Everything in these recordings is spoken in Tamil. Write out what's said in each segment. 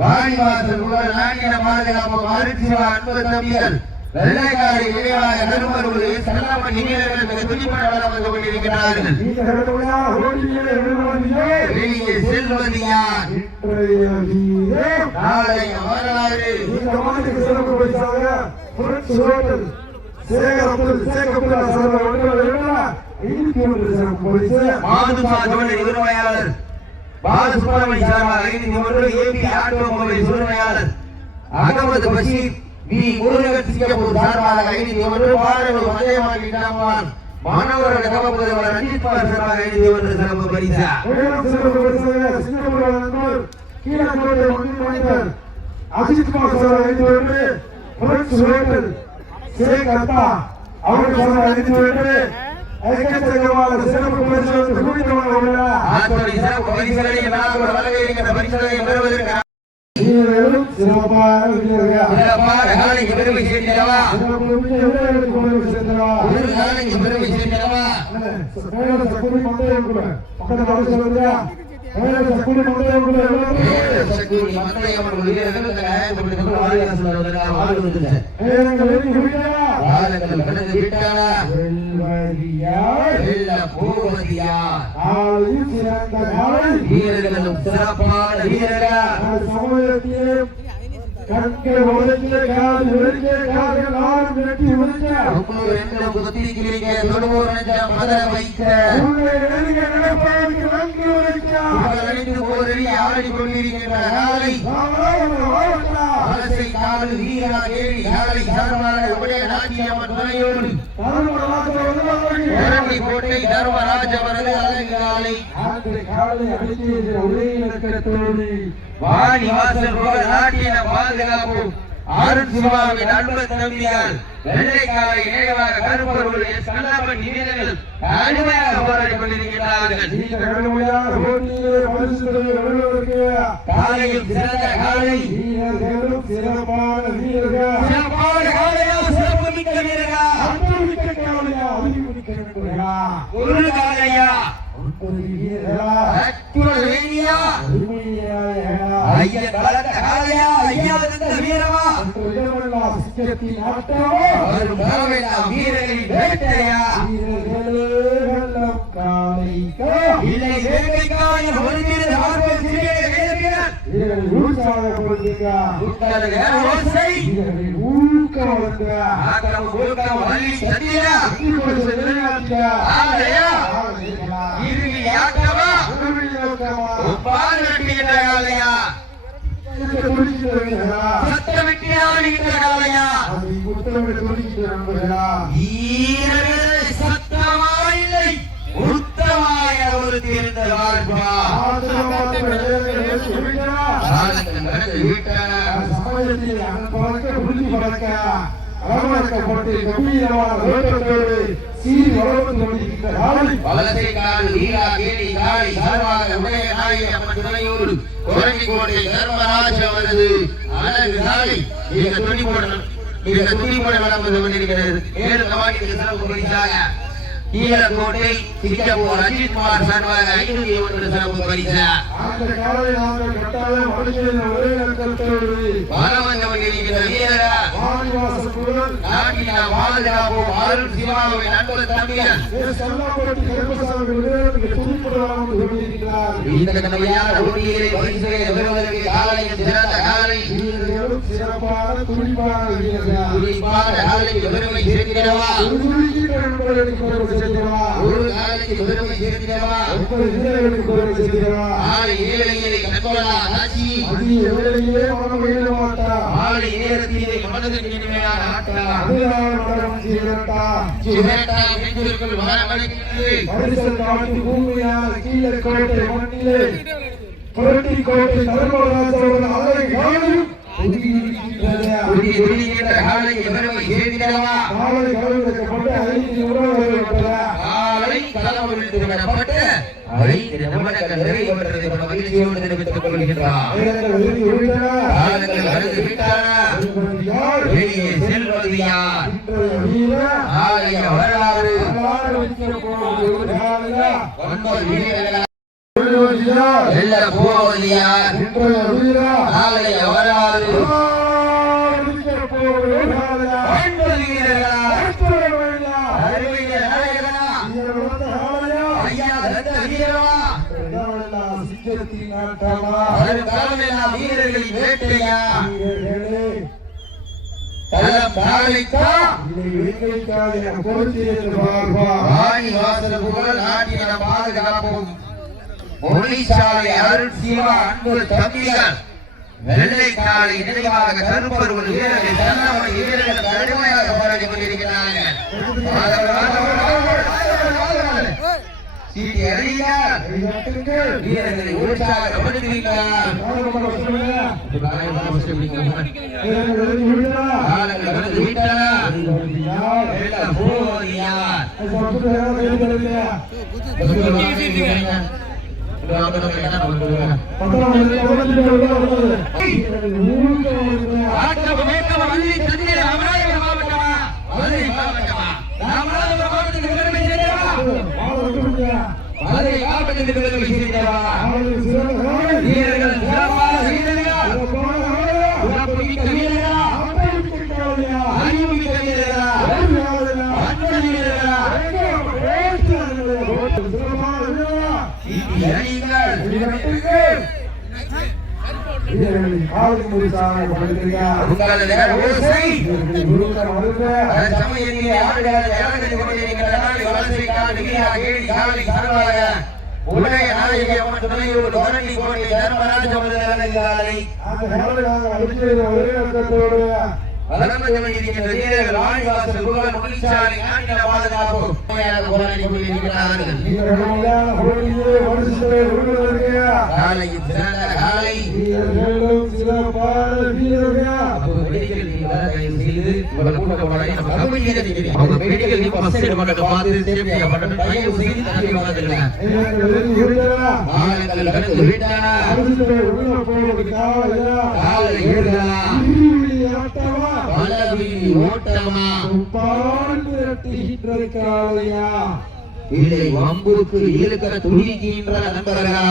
வாணிவாசல் நாட்டின பாதுகாப்பு அருட்சிவா அன்பு தம்பிகள் வெள்ளைக்காரி விரைவாக கருமருவது செல்லாமல் இளைஞர்கள் மிக துணிப்பட வந்து கொண்டிருக்கிறார்கள். வெளியே செல்வது யார்? நாளை வரலாறு உரிமையாளர் பாசுப்ரமணிய உரிமையாளர் அகமது பஷீர் முருகன் சிங்கப்பூர் சார்பாக மாணவர்கள் ரஞ்சித் பார் சார்பாக சிறப்பு பரிசா அஜித் பார் வாணிவாசல் நாட்டின பாதுகாப்பு அருட்சிவாவின் அன்பு தம்பியால் வெள்ளைக்காவை இணைவாக கருப்பொருளுடைய சல்லப்பன் நிவேதங்கள் கடுமையாக போராடி கொண்டிருக்கிறார்கள். காலையில் சிறந்த காலை சிறப்பான காலையா சிறப்பு மிக்க வீரரா ஒரு காலையா ஈழக்கோட்டை சிங்கப்பூர் அஜித் குமார் சார்பாக 501 சிறப்பு பரிசா வெல்ல போவதியா நாளைய வரலாறு வீரர்களின் வேட்டையா பாதுகாப்போம் மொழிசாலை அருள் சிவா அன்பு தம்பிகள் வெள்ளைக்காலை நினைவாக கருப்பர் ஒரு வீரர்கள் தன்னவனை வீரர்கள் கடுமையாக போராடி கொண்டிருக்கிறார்கள். சீட்டி அறியார் வீரர்களை உற்சாகப்படுத்துகிறார். மதுரை மாவட்டத்திற்கு பெருமை சேர்ந்தவா வீரர்கள் சிறப்பான வீரர்கள் சிறப்பு மிக்க வீரர்களா அறிவு மிக்க வீரர்களா அன்பு வீரர்களா உடைய நாயகி துணையோடு தோரணி கோட்டை தர்மராஜ இல்லை வம்புக்கு இழுக்கிற துணிக்கின்ற நண்பர்களா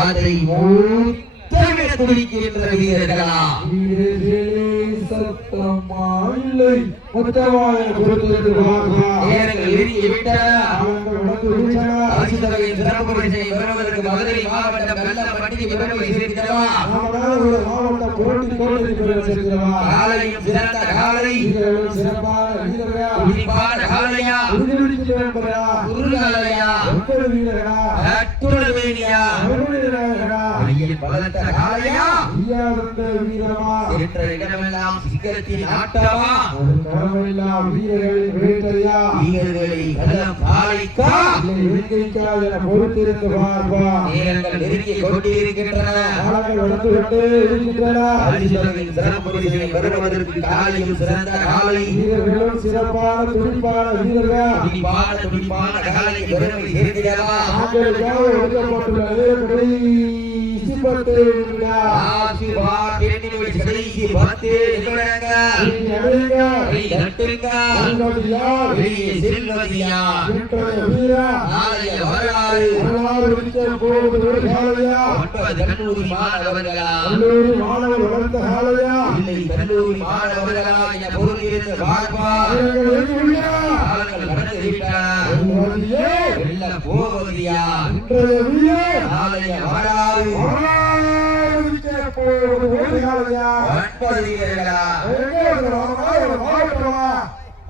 அதை மூத்தமிட துணிக்கின்ற வீரர்களா மதுரை மாவட்டம் வெள்ளப்பட்டி பெருமை சேர்க்கிறவா காலையும் சிறந்த காலை குறிப்பான காலையா குருகாலையா அட்டுரவேணியா பலத்த காலையா என்ற இடமெல்லாம் சிக்கரத்தின் ஆட்டமா வீரர்களை கள்ளம் பாலிக்கா பொறுத்திருந்து நேரங்கள் நெருங்கி கொண்டிருக்கின்றன. வருவதற்கு காலையும் சிறந்த காலை சிறப்பான துடிப்பான வீரர்கள் துடிப்பான காலை பெருமை சேர்க்கிறவா கல்லூரி மாணவர் வளர்ந்த காலையா இல்லை கல்லூரி மாணவர்களா என பொருளிருந்து பார்ப்பார் போவதியா நாளைய வராது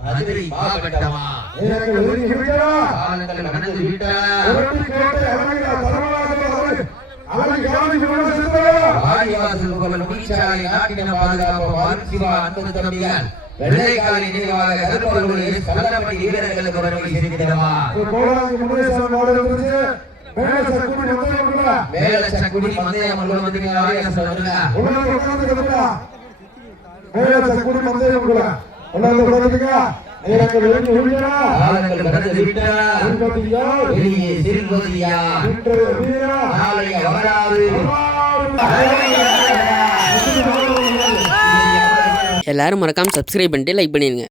மதுரை மாவட்டமா நடந்து விட்டா வெள்ளைக்காலை நினைவாக வீரர்களுக்கு வருகை செய்திடவா மேல சக்குடி மந்தையம் எல்லாரும் மறக்காம சப்ஸ்கிரைப் பண்ணிட்டு லைக் பண்ணிருங்க.